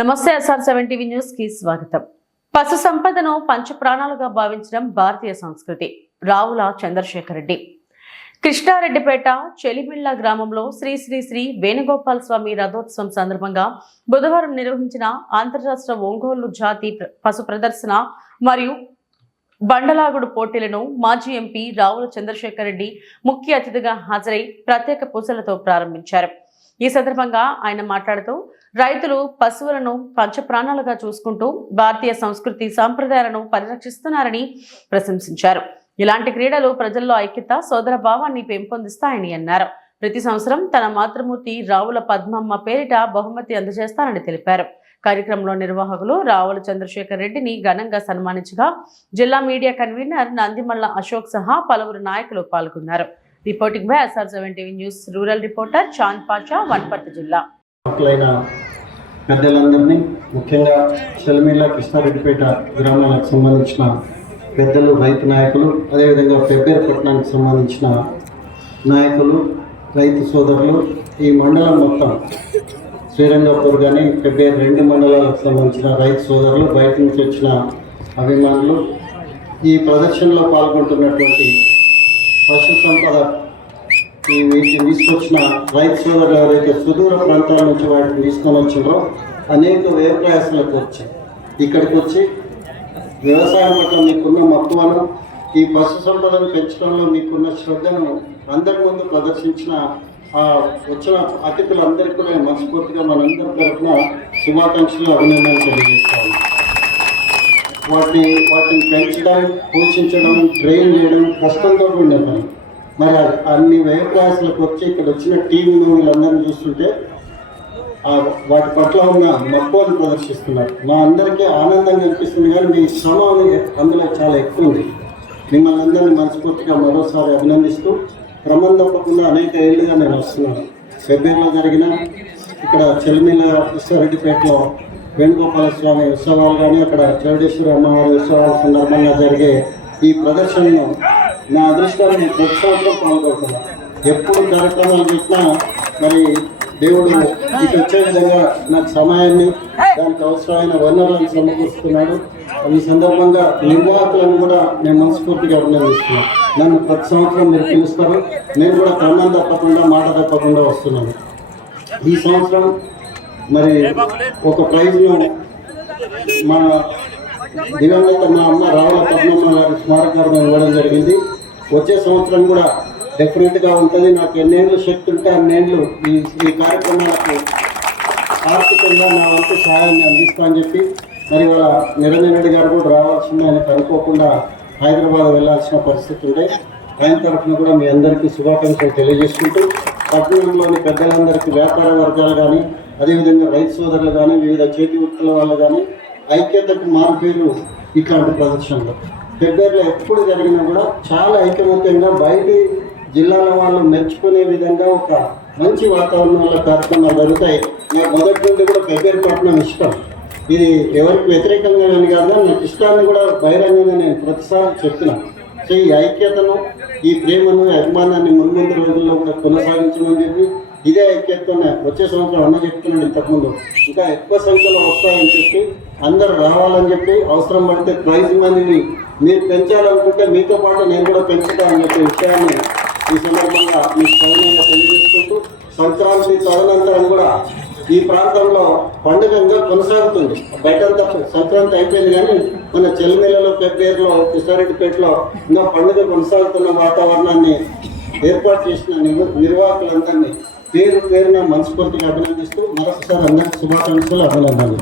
నమస్తే SR seven TV న్యూస్కి స్వాగతం. పశు సంపదను పంచ ప్రాణాలుగా భావించడం భారతీయ సంస్కృతి. రావుల చంద్రశేఖర్ రెడ్డి కృష్ణారెడ్డిపేట చెలిమిళ్ళ గ్రామంలో శ్రీ శ్రీ శ్రీ వేణుగోపాల స్వామి రథోత్సవం సందర్భంగా బుధవారం నిర్వహించిన అంతర్రాష్ట్ర ఒంగోలు జాతి పశు ప్రదర్శన మరియు బండలాగుడు పోటీలను మాజీ ఎంపీ రావుల చంద్రశేఖర్ రెడ్డి ముఖ్య అతిథిగా హాజరై ప్రత్యేక పూజలతో ప్రారంభించారు. ఈ సందర్భంగా ఆయన మాట్లాడుతూ రైతులు పశువులను పంచప్రాణాలుగా చూసుకుంటూ భారతీయ సంస్కృతి సాంప్రదాయాలను పరిరక్షిస్తున్నారని ప్రశంసించారు. ఇలాంటి క్రీడలు ప్రజల్లో ఐక్యత సోదర భావాన్ని పెంపొందిస్తాయని అన్నారు. ప్రతి సంవత్సరం తన మాతృమూర్తి రావుల పద్మమ్మ పేరిట బహుమతి అందజేస్తానని తెలిపారు. కార్యక్రమంలో నిర్వాహకులు రావుల చంద్రశేఖర్ రెడ్డిని ఘనంగా సన్మానించగా జిల్లా మీడియా కన్వీనర్ నందిమల్ల అశోక్ సహా పలువురు నాయకులు పాల్గొన్నారు. Reporting by SR seven TV news rural reporter Chand Pasha Wanaparthy జిల్లా. పెద్దలందరినీ ముఖ్యంగా చెలమిల్ల కృష్ణారెడ్డిపేట గ్రామాలకు సంబంధించిన పెద్దలు రైతు నాయకులు అదేవిధంగా పెబ్బేరు పట్టణానికి సంబంధించిన నాయకులు రైతు సోదరులు ఈ మండలం మొత్తం శ్రీరంగపూర్ కానీ పెబ్బేరు రెండు మండలాలకు సంబంధించిన రైతు సోదరులు బయట నుంచి వచ్చిన అభిమానులు ఈ ప్రదర్శనలో పాల్గొంటున్నటువంటి పశు సంపద ఈ వీటిని తీసుకొచ్చిన రైతు సోదరులు ఎవరైతే సుదూర ప్రాంతాల నుంచి వాటిని తీసుకొని వచ్చిందో అనేక వ్యయ ప్రయాసాలకు వచ్చాయి ఇక్కడికి వచ్చి వ్యవసాయం పట్ల మీకున్న మక్కువను ఈ పశు సంపదను పెంచడంలో మీకున్న శ్రద్ధను అందరి ముందు ప్రదర్శించిన ఆ వచ్చిన అతిథులందరికీ కూడా మనస్ఫూర్తిగా మనందరి తరఫున శుభాకాంక్షలు అభినందనలు తెలియజేస్తాను. వాటిని వాటిని పెంచడం పోషించడం ట్రైన్ చేయడం కష్టంతో ఉండే పని. మరి అన్ని వ్యయ క్లాసులకు వచ్చి ఇక్కడ వచ్చిన టీవీ వీళ్ళందరినీ చూస్తుంటే వాటి పట్ల ఉన్న మక్కువను ప్రదర్శిస్తున్నారు. మా అందరికీ ఆనందంగా అనిపిస్తుంది కానీ మీ శ్రమ అందులో చాలా ఎక్కువ ఉంది. మిమ్మల్ని అందరినీ మనస్ఫూర్తిగా మరోసారి అభినందిస్తూ క్రమం తప్పకుండా అనేక ఏళ్ళుగా నేను వస్తున్నాను. ఫిబ్రవరిలో జరిగిన ఇక్కడ చెలిమిల కృష్ణారెడ్డిపేటలో వేణుగోపాల స్వామి ఉత్సవాలు కానీ అక్కడ చౌడేశ్వరి అమ్మవారి ఉత్సవాల సందర్భంగా జరిగే ఈ ప్రదర్శనను నా అదృష్టాన్ని నేను ప్రతి సంవత్సరం పాల్గొంటున్నా. ఎప్పుడు కార్యక్రమాలు పెట్టినా మరి దేవుడు ఇటు వచ్చే విధంగా నాకు సమయాన్ని దానికి అవసరమైన వనరులను సమకూరుస్తున్నాడు. ఈ సందర్భంగా నిర్వాహకులను కూడా నేను మనస్ఫూర్తిగా అభినందిస్తున్నాను నన్ను ప్రతి సంవత్సరం మీరు పిలుస్తారు. నేను కూడా క్రమం తప్పకుండా మాట తప్పకుండా వస్తున్నాను. ఈ సంవత్సరం మరి ఒక ప్రైజ్ను మన దివంగత మా అమ్మ రావుల పద్మమ్మ గారి స్మారకార్థం ఇవ్వడం జరిగింది. వచ్చే సంవత్సరం కూడా డెఫినెట్గా ఉంటుంది. నాకు ఎన్నేళ్ళు శక్తి ఉంటే అన్నేళ్ళు ఈ ఈ కార్యక్రమాలకు ఆర్థికంగా నా వంతు సహాయాన్ని అందిస్తా అని చెప్పి మరి వాళ్ళ నిరంజన్ రెడ్డి గారు కూడా రావాల్సింది ఆయనకు అనుకోకుండా హైదరాబాద్ వెళ్ళాల్సిన పరిస్థితి ఉండే. ఆయన తరఫున కూడా మీ అందరికీ శుభాకాంక్షలు తెలియజేసుకుంటూ పట్టణంలోని పెద్దలందరికీ వ్యాపార వర్గాలు కానీ అదేవిధంగా రైతు సోదరులు కానీ వివిధ చేతి వృత్తుల వాళ్ళు కానీ ఐక్యతకు మారుపేరు ఇట్లాంటి ప్రదర్శనలు. దగ్గరలో ఎప్పుడు జరిగినా కూడా చాలా ఐకమత్యంగా బయటి జిల్లాల వాళ్ళు మెచ్చుకునే విధంగా ఒక మంచి వాతావరణంలో కార్యక్రమాలు జరుగుతాయి. నాకు మొదటి నుండి కూడా పెద్దపట్నం ఇష్టం. ఇది ఎవరికి వ్యతిరేకంగా అని కాదు నాకు ఇష్టాన్ని కూడా బహిరంగంగా నేను ప్రతిసారి చెప్తున్నాను సో ఈ ఐక్యతను ఈ ప్రేమను అభిమానాన్ని ముందు రోజుల్లో కూడా కొనసాగించమని చెప్పి ఇదే ఐక్యతతోనే వచ్చే సంవత్సరం అన్న చెప్తున్నాడు ఇంతకుముందు. ఇంకా ఎక్కువ సంఖ్యలో వస్తాయని చెప్పి అందరు రావాలని చెప్పి అవసరం పడితే ప్రైజ్ మనీని మీరు పెంచాలనుకుంటే మీతో పాటు నేను కూడా పెంచుతానని అనే విషయాన్ని ఈ సందర్భంగా మీకు సవినయంగా తెలియజేసుకుంటూ సంక్రాంతి తదనంతరం కూడా ఈ ప్రాంతంలో పండుగంగా కొనసాగుతుంది. బయటంతా సంక్రాంతి అయిపోయింది కానీ మన చెల్లెలలో పెబ్బేరులో కృష్ణారెడ్డిపేటలో ఇంకా పండుగ కొనసాగుతున్న వాతావరణాన్ని ఏర్పాటు చేసిన నిర్వాహకులందరినీ పేరు పేరున మనస్ఫూర్తిగా అభినందిస్తూ మరొకసారి అందరికీ శుభాకాంక్షలు అభినందనలు.